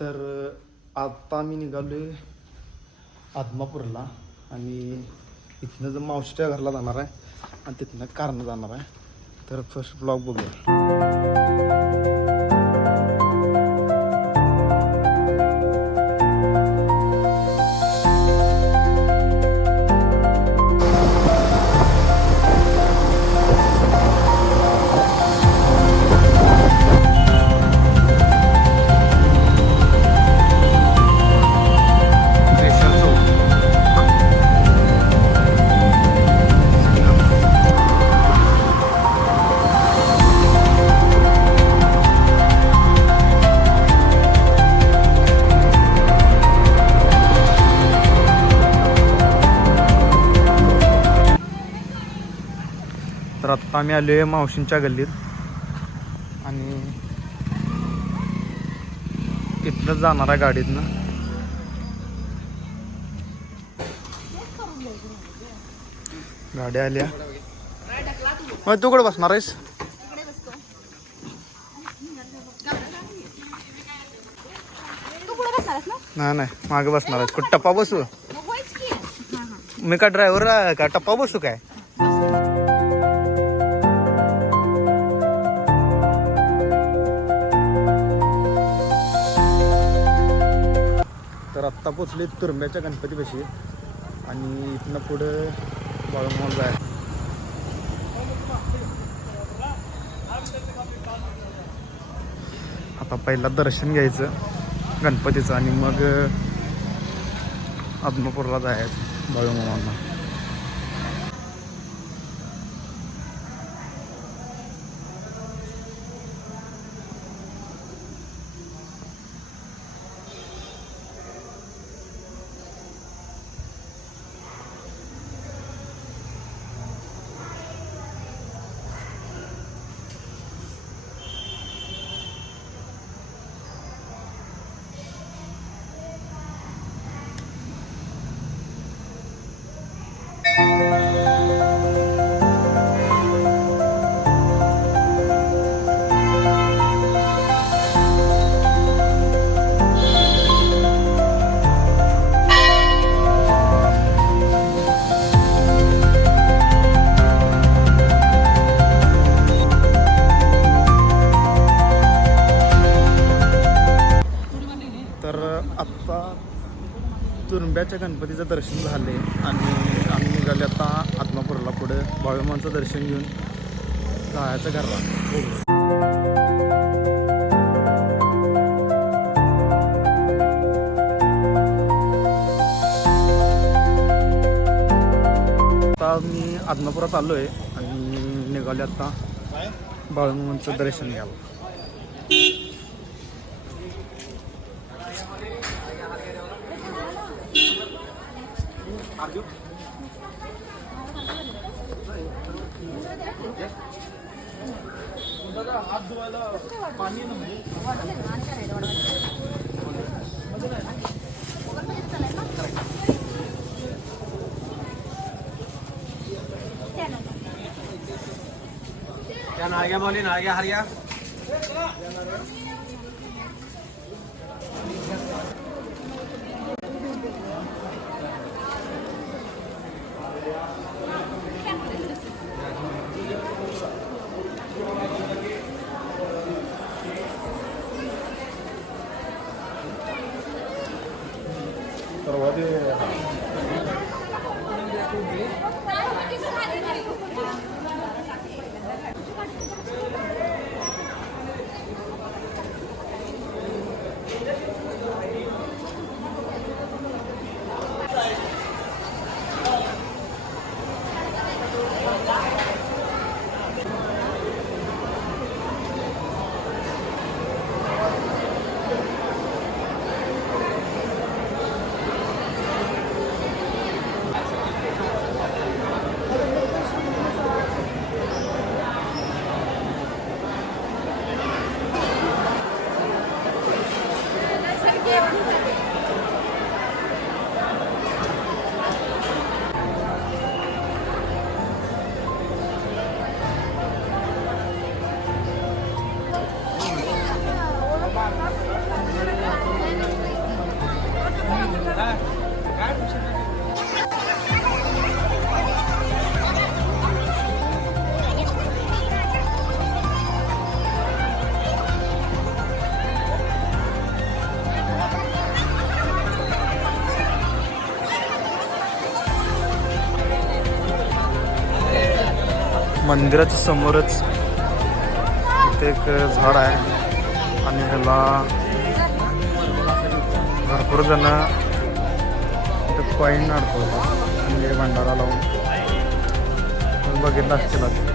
तर आता मी निघालोय आदमापूरला आणि इथनं जर मावशीच्या घरला जाणार आहे आणि तिथनं कारनं जाणार आहे. तर फर्स्ट ब्लॉग बघूया. तर आत्ता आम्ही आलो आहे मावशींच्या गल्लीत आणि इथनंच जाणार आहे गाडीतनं. गाड्या आल्या. मग तू कुठे बसणार आहेस? नाही नाही मागे बसणार आहेस. कुठं टप्पा बसू? मी का ड्रायव्हर का टप्पा बसू काय? तर आत्ता पोचले तुरंब्याच्या गणपतीपाशी आणि इथनं पुढं बाळूमामाला जाय. आता पहिला दर्शन घ्यायचं गणपतीचं आणि मग आदमापूरला जायचं बाळूमामांना. आत्ता तुरंब्याच्या गणपतीचं दर्शन झाले आणि आम्ही निघाले आता आदमापूरला. पुढे बाळूमामांचं दर्शन घेऊन जायचं घरला. आता मी आदमापुरात आलो आहे आणि निघाले आता बाळूमामांचं दर्शन घ्यायला. हात धुवायला पाणी क्या नाग्या बोली नाग्या हरिया मंदिराच्या समोरच इथे एक झाड आहे आणि ह्याला भरपूर जण कॉईन अडकवतात म्हणजे भंडारा लावून तुम्ही बघितलं असतील आता.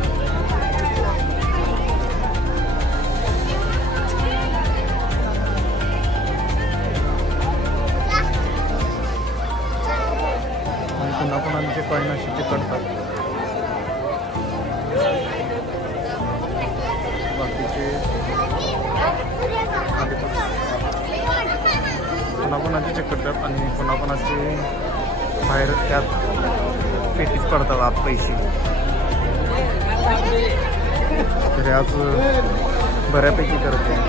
आणि पुन्हा पुन्हा आमचे कॉईन असे ते करतात. बाकीचे पुन्हा पुन्हाचे चेक करतात आणि पुन्हा पुन्हाचे बाहेर त्यात पेटीच पडतात आत पैसे. तर आज बऱ्यापैकी करते.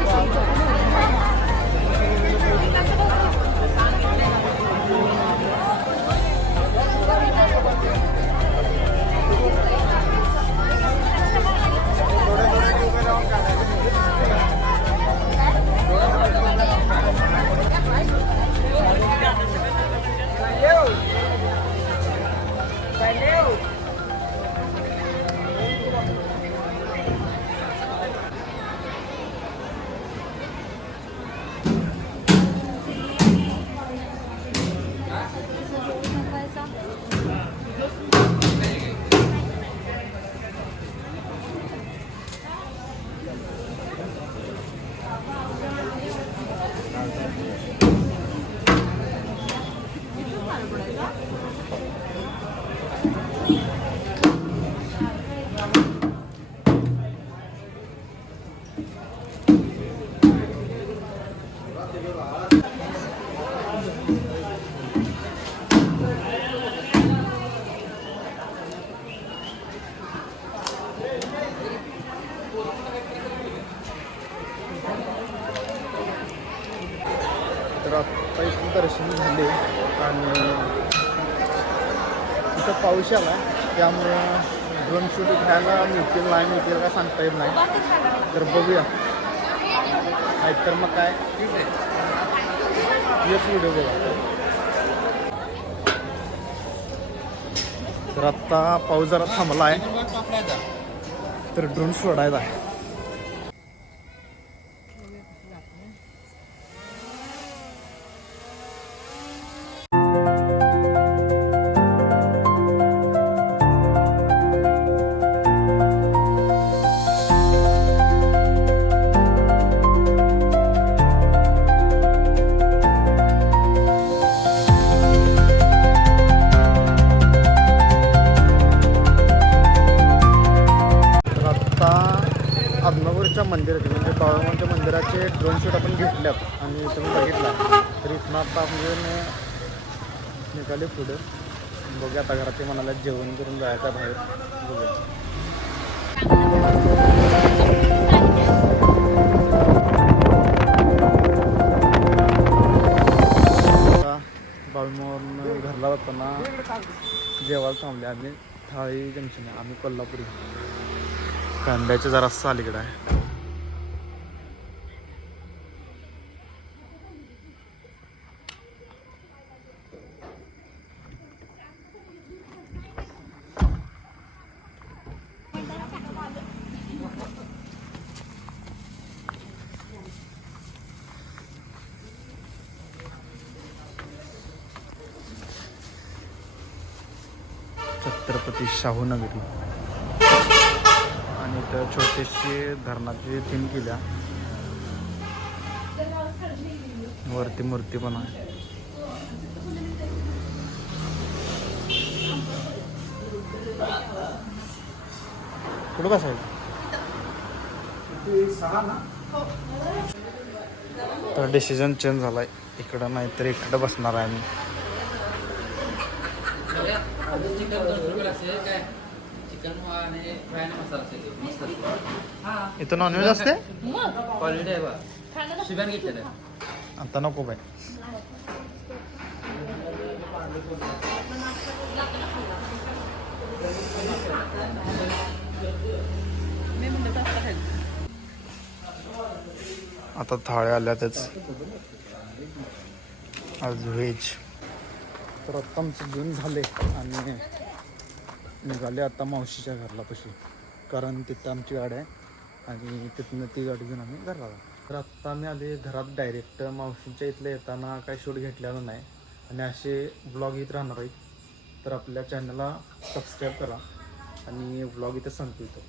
तर आता इथून दर्शन झाले आणि इथं पाऊस आला त्यामुळं ड्रोन शूट घ्यायला मिळतील नाही मिळतील काय सांगता येत नाही. तर बघूया नाहीतर मग काय हेच व्हिडिओ बघा. तर आत्ता पाऊस जरा थांबला आहे तर ड्रोन सोडायचा आहे. आदमापूरच्या मंदिराचे म्हणजे बाळूमामाच्या मंदिराचे ड्रोन शूट आपण घेतल्यात आणि तुम्ही बघितला तर इथनं आता म्हणजे निघाले पुढे. बघूया आता घरात ते म्हणाला जेवण करून जायचं बाहेर. बघूया बाळूमामावरून घरला जाताना जेवायला थांबले आम्ही थाळी जंक्शन. आम्ही कोल्हापुरी कांद्याचे जरासं अलीकडे आहे. छत्रपती शाहू नगरी आणि इथं छोटीशी धरणाची थीम केल्या. वरती मूर्ती पण आहे. कुठं बसायचं तर डिसिजन चेंज झालाय. इकडं नाही तर इकडं बसणार आहे मी. इथं नॉनव्हेज असते आता नको बाय. आता थाळ्या आल्यातच आज व्हेज. तर आत्ता आमचं जेवण झाले आणि निघाले आता मावशीच्या घरला. कशी कारण तिथं आमची गाडी आहे आणि तिथनं ती गाडी घेऊन आम्ही घरला जाऊ. तर आत्ता आम्ही आले घरात डायरेक्ट. मावशींच्या इथलं येताना काही शूट घेतलेला नाही आणि असे व्लॉग येत राहणार आहेत. तर आपल्या चॅनलला सबस्क्राईब करा आणि व्लॉग इथं संपवतो.